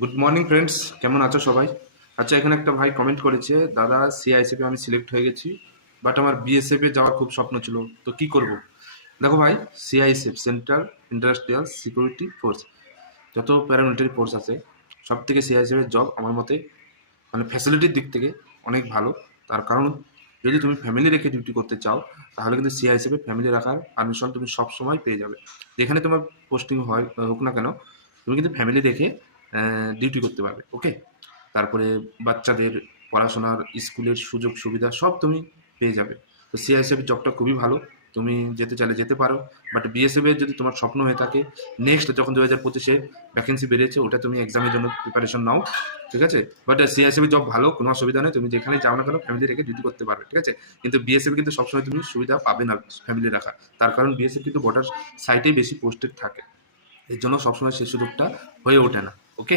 Good morning friends, কেমন আছো সবাই? আচ্ছা, এখানে একটা ভাই কমেন্ট করেছে, দাদা সিআইএসএফে আমি সিলেক্ট হয়ে গেছি, বাট আমার বিএসএফে যাওয়ার খুব স্বপ্ন ছিল, তো কি করব? দেখো ভাই, CISF central industrial security force, যত প্যারামিলিটারি ফোর্স আছে সব থেকে সিআইএসএফ এর জব আমার মতে মানে ফ্যাসিলিটির দিক থেকে অনেক ভালো। তার কারণ, যদি তুমি ফ্যামিলি রেখে ডিউটি করতে চাও তাহলে কিন্তু সিআইএসএফে ফ্যামিলি রাখার পারমিশন তুমি সব সময় পেয়ে যাবে। যেখানে তোমার পোস্টিং হয় হোক না কেন, তুমি কিন্তু ফ্যামিলি রেখে ডিউটি করতে পারবে। ওকে, তারপরে বাচ্চাদের পড়াশোনার স্কুলের সুযোগ সুবিধা সব তুমি পেয়ে যাবে। তো সিআইএসএফ জবটা খুবই ভালো, তুমি যেতে চাইলে যেতে পারো। বাট বিএসএফ এর যদি তোমার স্বপ্ন হয়ে থাকে, নেক্সট যখন 2025-এ ভ্যাকেন্সি বেরিয়েছে ওটা তুমি এক্সামের জন্য প্রিপারেশন নাও, ঠিক আছে? বাট সিআইএসএফ জব ভালো, কোনো অসুবিধা নেই, তুমি যেখানে যাও না কেন ফ্যামিলি রেখে ডিউটি করতে পারবে, ঠিক আছে? কিন্তু বিএসএফ কিন্তু সবসময় তুমি সুবিধা পাবে না ফ্যামিলি রাখা, তার কারণ বিএসএফ কিন্তু বর্ডার সাইটেই বেশি পোস্টেড থাকে, এর জন্য সবসময় সেই সুযোগটা হয়ে ওঠে না। ওকে।